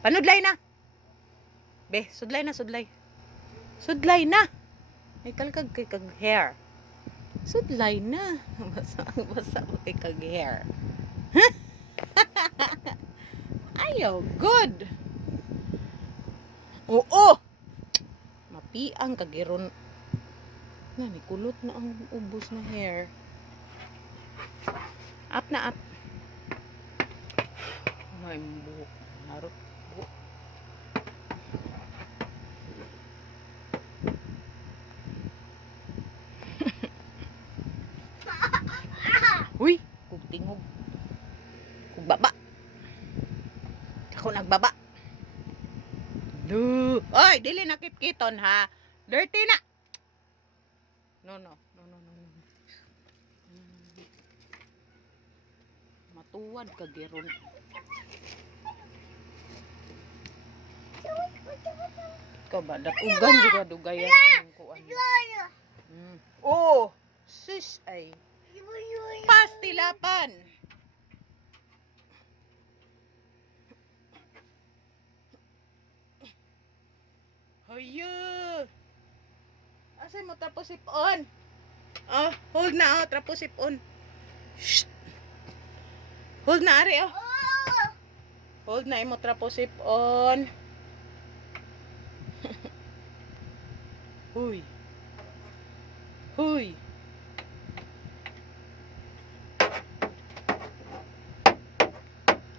Panudlay na. Be, sudlay na, sudlay. Sudlay na. Ay kalkag kay kag hair. Sudlay na. Basa mo kay kag hair. Ayaw, good. Oo. Mapiang kagiron. Na, may kulot na ang ubos na hair. Up na up. Ay, buhok. Harap. Buhok. Uy, kung tingog. Kung baba. Ako nagbaba. Oy, dili nakit-kiton ha. Dirty na. No. Matuwad ka giron. Ikaw ba? Dakugan juga dugayan ang kuan. Oh, sis ay. Pastilapan. Hayo. Asa mo tapos ipon? Oh, hold na tapos ipon. Shh. Hold na ari oh. Hold na imo tapos ipon. Huy. Huy.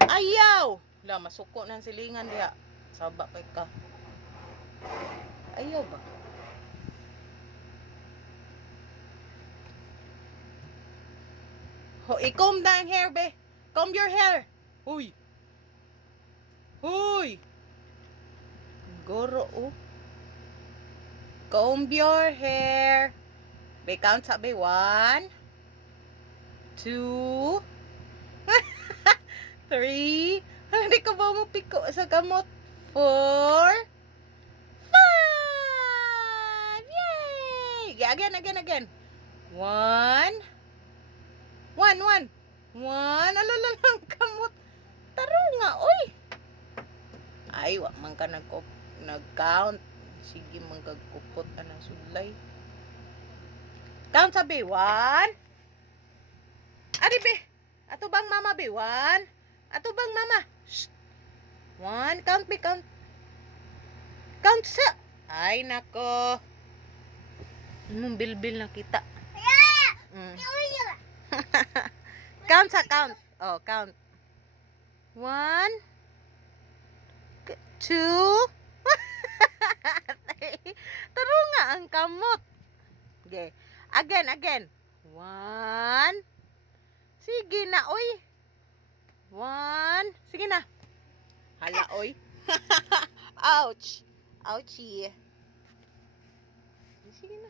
Ayaw! La, masuko ng silingan diha. Saba kay ka. Ayaw ba? Ho, i-comb na ang hair, be. Comb your hair. Huy. Huy. Goro, oh. Comb your hair. Be, count sa be. 1, 2, 3. Hindi ka ba mo piko sa kamot? 4, 5. Yay! Again. 1, 1. Alala lang kamot. Taro nga, oy. Ay, wak man ka nag-count. Sige, man kagkupot anang sudlay. Count sabi, 1. Ari, be. Ato bang mama, be? 1. Ato bang mama? Shh. 1. Count, be. Count. Count sa. Ay, nako. Bilbil na kita. Count sa count. Oh, count. 1, 2. Taro nga ang kamot. Okay. Again. 1. Sige na, oy. 1. Sige na. Hala, oy. Ouch. Ouchie. Sige na.